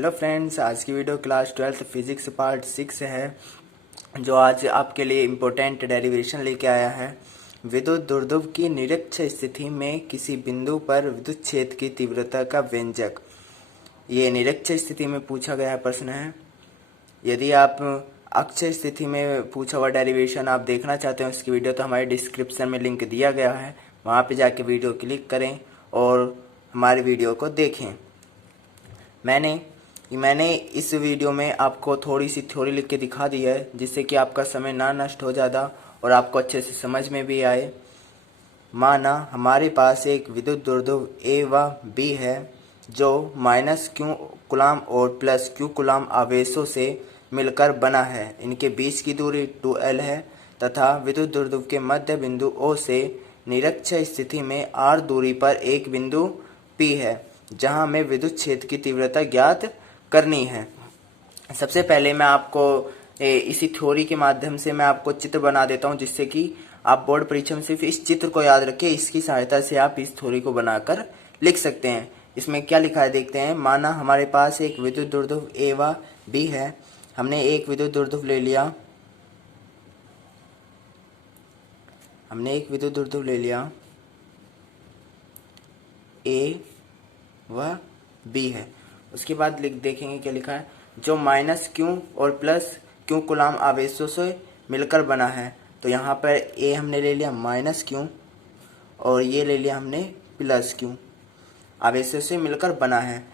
Hello friends, आज की video class 12th physics part 6 है, जो आज आपके लिए इम्पोर्टेंट डेरिवेशन लेके आया है। विद्युत दुर्ध्रुव की निरक्ष स्थिति में किसी बिंदु पर विद्युत क्षेत्र की तीव्रता का व्यंजक, ये निरक्ष स्थिति में पूछा गया प्रश्न है। यदि आप अक्षय स्थिति में पूछा हुआ डेरिवेशन आप देखना चाहते हैं उसकी वीडियो, तो हमारे डिस्क्रिप्शन में लिंक दिया गया है, वहाँ पे जाके वीडियो क्लिक करें और हमारी वीडियो को देखें। मैंने इस वीडियो में आपको थोड़ी सी थ्योरी लिख के दिखा दी है, जिससे कि आपका समय ना नष्ट हो ज़्यादा और आपको अच्छे से समझ में भी आए। माना हमारे पास एक विद्युत दुर्ध्रुव ए व बी है, जो -q कूलाम और +q कूलाम आवेशों से मिलकर बना है। इनके बीच की दूरी 2L है तथा विद्युत दुर्ध्रुव के मध्य बिंदु O से निरक्ष स्थिति में r दूरी पर एक बिंदु P है, जहां हमें विद्युत क्षेत्र की तीव्रता ज्ञात करनी है। सबसे पहले मैं आपको इसी थ्योरी के माध्यम से मैं आपको चित्र बना देता हूं, जिससे कि आप बोर्ड परीक्षा में सिर्फ इस चित्र को याद रखें। इसकी सहायता से आप इस थ्योरी को बनाकर लिख सकते हैं। इसमें क्या लिखा है देखते हैं। माना हमारे पास एक विद्युत दुर्ध्रुव ए व बी है। हमने एक विद्युत दुर्ध्रुव ले लिया, ए व बी है। उसके बाद देखेंगे क्या लिखा है, जो -q और +q कूलाम आवेशों से मिलकर बना है। तो यहाँ पर ए हमने ले लिया -q और ये ले लिया हमने +q, आवेशों से मिलकर बना है,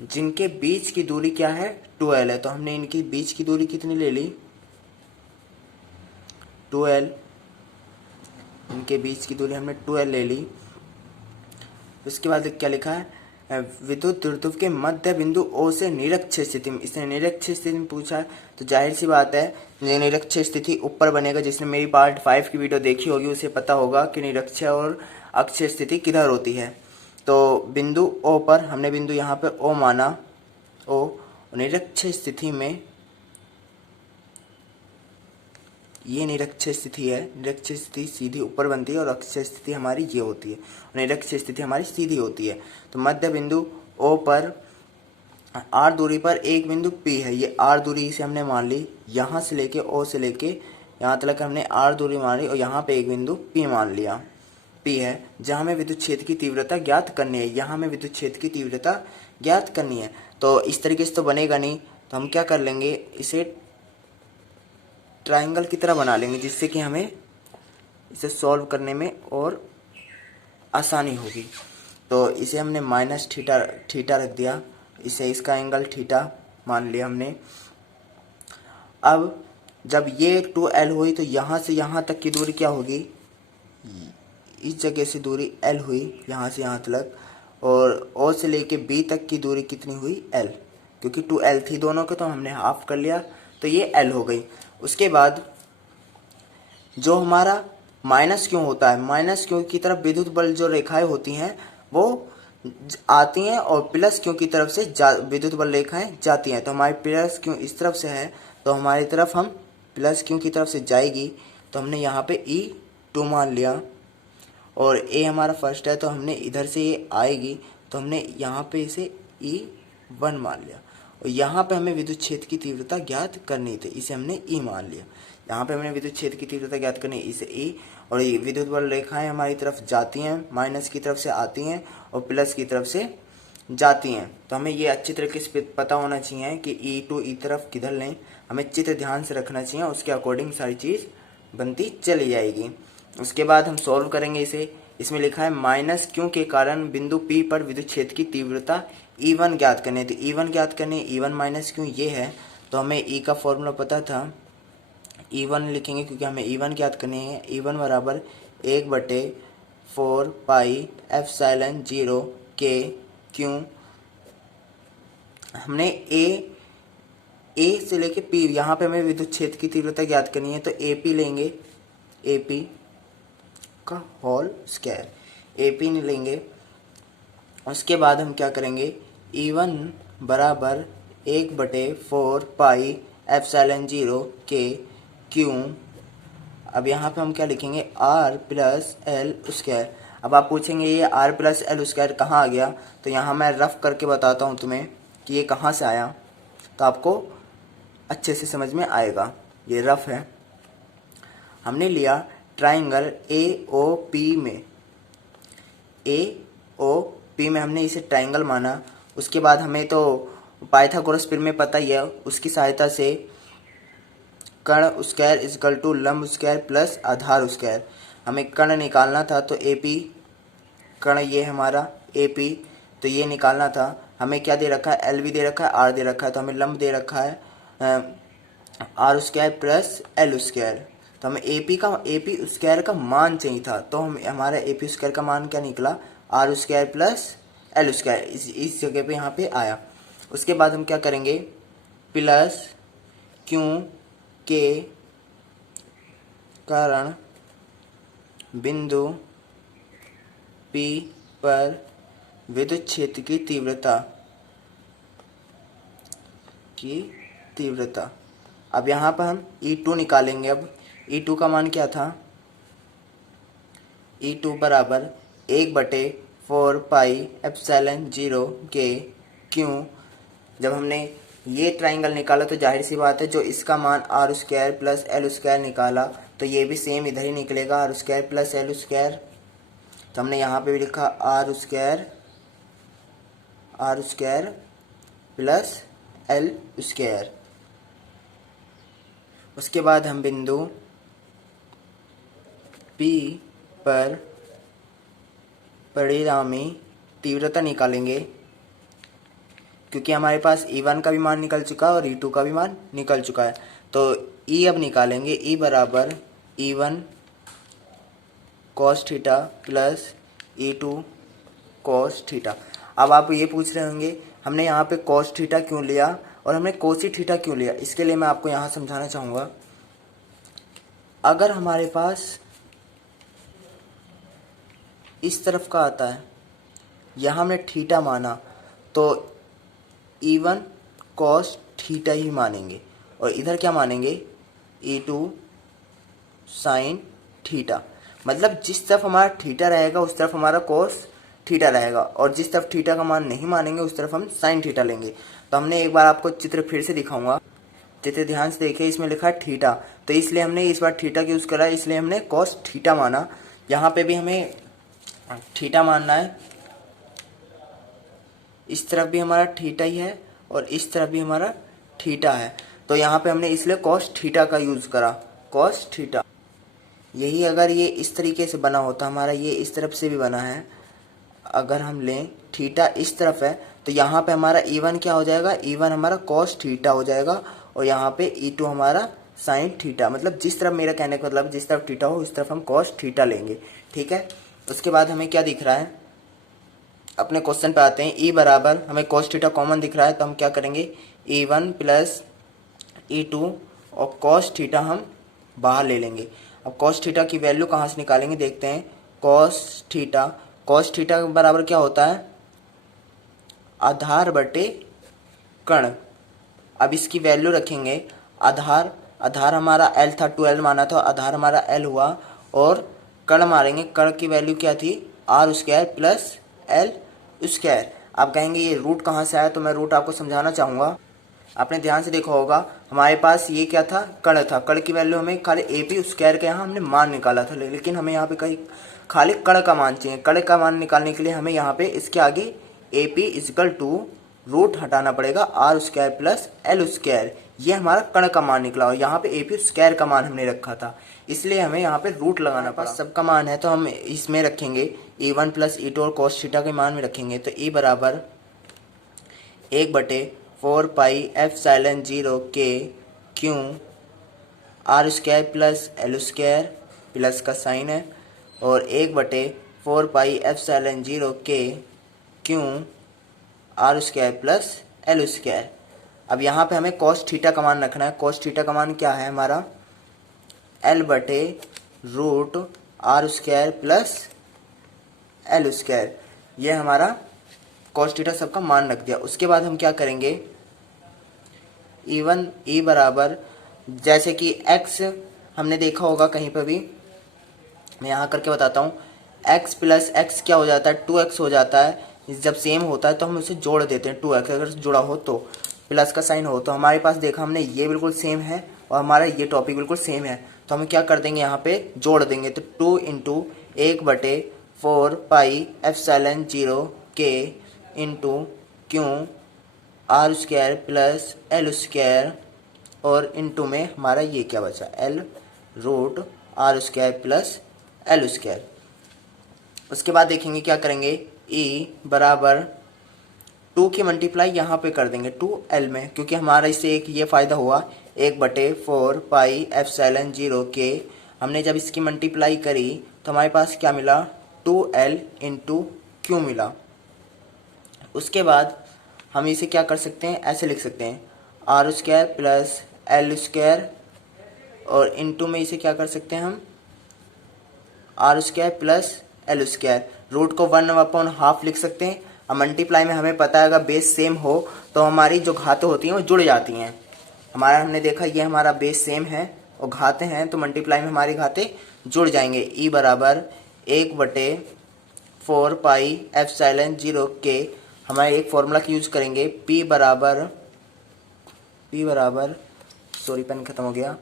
जिनके बीच की दूरी क्या है 2L है। तो हमने इनकी बीच की दूरी कितनी ले ली 2L, इनके बीच की दूरी हमने 2L ले ली। उसके बाद क्या लिखा है, विद्युत दुर्ध्रुव के मध्य बिंदु O से निरक्ष स्थिति में, इसने निरक्ष स्थिति में पूछा है, तो जाहिर सी बात है निरक्ष स्थिति ऊपर बनेगा। जिसने मेरी पार्ट 5 की वीडियो देखी होगी उसे पता होगा कि निरक्ष और अक्षीय स्थिति किधर होती है। तो बिंदु O पर हमने बिंदु यहाँ पे O माना, O निरक्ष स्थिति में, ये निरक्ष स्थिति है। निरक्ष स्थिति सीधी ऊपर बनती है और अक्षीय स्थिति हमारी ये होती है, निरक्ष स्थिति हमारी सीधी होती है। तो मध्य बिंदु O पर r दूरी पर एक बिंदु P है। ये r दूरी इसे हमने मान ली, यहाँ से लेके O से लेके यहाँ तक हमने r दूरी मान ली और यहाँ पे एक बिंदु P मान लिया, P है, जहाँ हमें विद्युत क्षेत्र की तीव्रता ज्ञात करनी है। यहाँ हमें विद्युत क्षेत्र की तीव्रता ज्ञात करनी है। तो इस तरीके से तो बनेगा नहीं, तो हम क्या कर लेंगे, इसे ट्रायंगल की तरह बना लेंगे, जिससे कि हमें इसे सॉल्व करने में और आसानी होगी। तो इसे हमने -थीटा रख दिया, इसे इसका एंगल थीटा मान लिया हमने। अब जब ये 2L हुई तो यहाँ से यहाँ तक की दूरी क्या होगी, इस जगह से दूरी L हुई, यहाँ से यहाँ तक, और O से लेके B तक की दूरी कितनी हुई L, क्योंकि 2L थी दोनों के, तो हमने हाफ कर लिया, तो ये L हो गई। उसके बाद जो हमारा -q होता है, -q की तरफ विद्युत बल जो रेखाएं होती हैं वो आती हैं और +q की तरफ से विद्युत बल रेखाएं जाती हैं। तो हमारी +q इस तरफ से है, तो हमारी तरफ हम +q की तरफ से जाएगी, तो हमने यहाँ पे E2 मान लिया, और A हमारा फर्स्ट है तो हमने इधर से ये आएगी, तो हमने यहाँ पे इसे E1 मान लिया। और यहाँ पे हमें विद्युत क्षेत्र की तीव्रता ज्ञात करनी थी, इसे हमने E मान लिया। यहाँ पे हमने विद्युत क्षेत्र की तीव्रता ज्ञात करनी है, इसे E, और ये विद्युत बल रेखाएं हमारी तरफ जाती हैं, माइनस की तरफ से आती हैं और प्लस की तरफ से जाती हैं। तो हमें ये अच्छी तरीके से पता होना चाहिए कि E2 ई तरफ किधर लें, हमें चित्र ध्यान से रखना चाहिए, उसके अकॉर्डिंग सारी चीज़ बनती चली जाएगी। उसके बाद हम सॉल्व करेंगे इसे। इसमें लिखा है -q के कारण बिंदु P पर विद्युत क्षेत्र की तीव्रता E1 ज्ञात करनी है। तो E1 ज्ञात करनी, E1 - q ये है, तो हमें E का फॉर्मूला पता था, E1 लिखेंगे क्योंकि हमें E1 ज्ञात करनी है। E1 बराबर 1/4 पाई एप्सिलॉन 0 K Q, हमने A से लेके P, यहाँ पे हमें विद्युत क्षेत्र की तीव्रता ज्ञात करनी है, तो AP लेंगे, AP का होल स्क्वायर, AP लेंगे। उसके बाद हम क्या करेंगे, E1 बराबर 1/4 पाई एप्सिलॉन 0 K Q। अब यहाँ पे हम क्या लिखेंगे, R + L स्क्वायर। अब आप पूछेंगे ये R + L स्क्वायर कहाँ आ गया, तो यहाँ मैं रफ करके बताता हूँ तुम्हें। कि ये कहाँ से आया, तो आपको अच्छे से समझ में आएगा। ये रफ है। हमने लिया ट्राइंगल AOP में, AOP में हमने इसे ट्राइंगल माना। उसके बाद हमें तो पाइथागोरस प्रमेय पता ही है, उसकी सहायता से कर्ण स्क्वायर इजकल टू लंब स्क्वायर प्लस आधार स्क्वायर, हमें कर्ण निकालना था। तो AP कर्ण ये हमारा AP, तो ये निकालना था। हमें क्या दे रखा है, L भी दे रखा है, R दे रखा है, तो हमें लंब दे रखा है R square plus L square. तो हमें AP स्क्वायर का मान चाहिए था, तो हम हमारा AP स्क्वायर का मान क्या निकला, R square plus L square, इस जगह पे यहाँ पे आया। उसके बाद हम क्या करेंगे, प्लस Q के कारण बिंदु P पर विद्युत क्षेत्र की तीव्रता। अब यहाँ पर हम E2 निकालेंगे। अब E2 का मान क्या था, E2 बराबर 1/4 पाई एप्सिलॉन 0 के Q। जब हमने ये ट्राइंगल निकाला तो जाहिर सी बात है जो इसका मान R square plus L square निकाला, तो ये भी सेम इधर ही निकलेगा, R square plus L square. तो हमने यहाँ पे भी लिखा R square plus L square. उसके बाद हम बिंदु P पर परिणामी तीव्रता निकालेंगे, क्योंकि हमारे पास E1 का भी मान निकल चुका है और E2 का भी मान निकल चुका है। तो E अब निकालेंगे, E बराबर E1 cos theta plus E2 cos theta. अब आप ये पूछ रहे होंगे हमने यहाँ पे cos थीटा क्यों लिया और हमने कोसी थीटा क्यों लिया। इसके लिए मैं आपको यहाँ समझाना चाहूँगा। अगर हमारे पास इस तरफ का आता है, यहाँ हमने थीटा माना, तो E1 cos थीटा ही मानेंगे, और इधर क्या मानेंगे, E2 sin थीटा। मतलब जिस तरफ हमारा थीटा रहेगा उस तरफ हमारा cos थीटा रहेगा, और जिस तरफ थीटा का मान नहीं मानेंगे उस तरफ हम sin थीटा लेंगे। तो हमने एक बार आपको चित्र फिर से दिखाऊंगा, चित्र ध्यान से देखिए। इसमें लिखा है थीटा, तो इसलिए हमने इस बार थीटा यूज़ करा, इसलिए हमने cos थीटा माना। यहाँ पे भी हमें थीटा मानना है, इस तरफ भी हमारा थीटा ही है और इस तरफ भी हमारा थीटा है, तो यहाँ पे हमने इसलिए cos थीटा का यूज़ करा, cos थीटा। यही अगर ये इस तरीके से बना होता, हमारा ये इस तरफ से भी बना है, अगर हम लें थीटा इस तरफ है, तो यहाँ पे हमारा E1 क्या हो जाएगा, E1 हमारा cos थीटा हो जाएगा, और यहाँ पे E2 हमारा sin थीटा। मतलब जिस तरफ, मेरा कहने का मतलब जिस तरफ थीटा हो उस तरफ हम cos थीटा लेंगे, ठीक है। उसके बाद हमें क्या दिख रहा है, अपने क्वेश्चन पे आते हैं। E बराबर, हमें cos थीटा कॉमन दिख रहा है, तो हम क्या करेंगे, E1 प्लस E2 और cos थीटा हम बाहर ले लेंगे। अब cos थीटा की वैल्यू कहाँ से निकालेंगे, देखते हैं। cos थीटा बराबर क्या होता है, आधार बटे कर्ण। अब इसकी वैल्यू रखेंगे, आधार हमारा L था, 2L माना था, आधार हमारा L हुआ, और कर्ण मारेंगे, कर्ण की वैल्यू क्या थी, R square plus L square. आप कहेंगे ये रूट कहाँ से आया, तो मैं रूट आपको समझाना चाहूँगा। आपने ध्यान से देखा होगा, हमारे पास ये क्या था, कर्ण था, कर्ण की वैल्यू हमें खाली AP स्क्वायर का यहाँ हमने मान निकाला था, लेकिन हमें यहाँ पे कहीं खाली कर्ण का मान चाहिए। कर्ण का मान निकालने के लिए हमें यहाँ पे इसके आगे AP इजकल टू रूट हटाना पड़ेगा, R square plus L square. ये हमारा कर्ण का मान निकला, और यहाँ पे AP स्क्वायर का मान हमने रखा था, इसलिए हमें यहाँ पे रूट लगाना पड़ा। सबका मान है तो हम इसमें रखेंगे E1 प्लस E2 और cos थीटा के मान में रखेंगे। तो E बराबर 1/4 पाई एप्सिलॉन 0 के Q R square plus L square, plus का साइन है, और 1/4 पाई एप्सिलॉन 0 के Q R square plus L square. अब यहाँ पे हमें cos थीटा का मान रखना है। cos थीटा का मान क्या है हमारा, L/√R square plus L square. ये हमारा cos थीटा सबका मान रख दिया। उसके बाद हम क्या करेंगे, E बराबर, जैसे कि x हमने देखा होगा कहीं पर भी, मैं यहाँ करके बताता हूँ, x प्लस x क्या हो जाता है, 2x हो जाता है, जब सेम होता है तो हम उसे जोड़ देते हैं, 2x अगर जुड़ा हो तो, प्लस का साइन हो तो। हमारे पास देखा हमने ये बिल्कुल सेम है और हमारा ये टॉपिक बिल्कुल सेम है, तो हम क्या कर देंगे यहाँ पे जोड़ देंगे। तो 2 इंटू 1/4 पाई एप्सिलॉन 0 के into Q R square plus L square, और इंटू में हमारा ये क्या बचा, L root R square plus L square. उसके बाद देखेंगे क्या करेंगे, ई बराबर 2 की मल्टीप्लाई यहाँ पे कर देंगे 2l में, क्योंकि हमारा इससे एक ये फ़ायदा हुआ 1/4 पाई एप्सिलॉन 0 के, हमने जब इसकी मल्टीप्लाई करी तो हमारे पास क्या मिला, 2l इंटू क्यू मिला। उसके बाद हम इसे क्या कर सकते हैं, ऐसे लिख सकते हैं R square plus L square, और इंटू में इसे क्या कर सकते हैं हम, R square plus L square, root को 1/2 लिख सकते हैं। अब मल्टीप्लाई में हमें पता है अगर बेस सेम हो तो हमारी जो घातें होती हैं वो जुड़ जाती हैं। हमारा हमने देखा ये हमारा बेस सेम है और घातें हैं, तो मल्टीप्लाई में हमारी घातें जुड़ जाएंगे। ई बराबर 1/4 पाई एप्सिलॉन 0 के, हमारे एक फॉर्मूला का यूज करेंगे, P बराबर सॉरी पेन खत्म हो गया,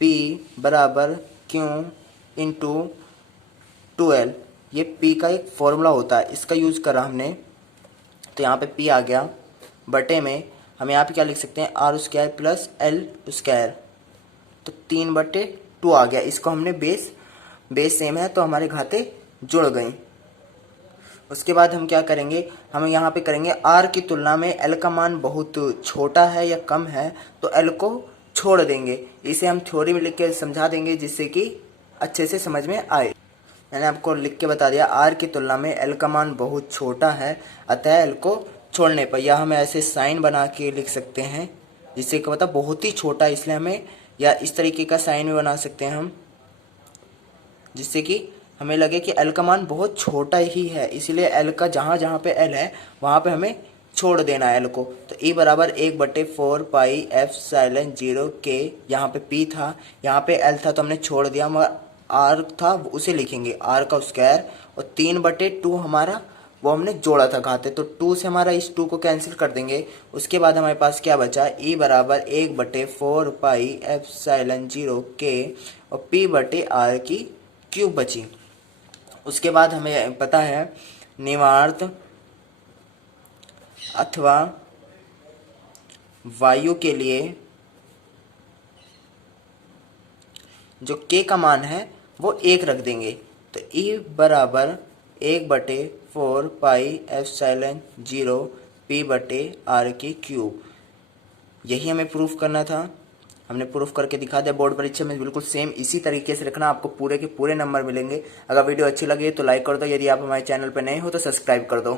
P बराबर Q इंटू 2l, ये P का एक फॉर्मूला होता है, इसका यूज़ करा हमने, तो यहाँ पे P आ गया, बटे में हम यहाँ पे क्या लिख सकते हैं, R square plus L square, तो 3/2 आ गया। इसको हमने बेस सेम है तो हमारे घाते जुड़ गई। उसके बाद हम क्या करेंगे, हम यहाँ पे करेंगे r की तुलना में l का मान बहुत छोटा है या कम है तो l को छोड़ देंगे। इसे हम थ्योरी में लिख के समझा देंगे जिससे कि अच्छे से समझ में आए। मैंने आपको लिख के बता दिया, r की तुलना में l का मान बहुत छोटा है, अतः l को छोड़ने पर, या हम ऐसे साइन बना के लिख सकते हैं जिससे कि मतलब बहुत ही छोटा, इसलिए हमें, या इस तरीके का साइन भी बना सकते हैं हम जिससे कि हमें लगे कि l का मान बहुत छोटा ही है, इसलिए l का जहाँ जहाँ पे l है वहाँ पे हमें छोड़ देना है l को। तो e बराबर 1/4 पाई एप्सिलॉन 0 के, यहाँ पे p था, यहाँ पे l था तो हमने छोड़ दिया, मगर r था उसे लिखेंगे r का स्क्वायर, और 3/2 हमारा वो हमने जोड़ा था घाते, तो 2 से हमारा इस 2 को कैंसिल कर देंगे। उसके बाद हमारे पास क्या बचा, e बराबर 1/4 पाई एप्सिलॉन 0 के, और p/r की क्यूब बची। उसके बाद हमें पता है निवार्त अथवा वायु के लिए जो k का मान है वो 1 रख देंगे, तो E बराबर 1/4 पाई एप्सिलॉन 0 p/r की क्यूब। यही हमें प्रूफ करना था, हमने प्रूफ करके दिखा दिया। बोर्ड परीक्षा में बिल्कुल सेम इसी तरीके से रखना, आपको पूरे के पूरे नंबर मिलेंगे। अगर वीडियो अच्छी लगी तो लाइक कर दो, यदि आप हमारे चैनल पर नए हो तो सब्सक्राइब कर दो।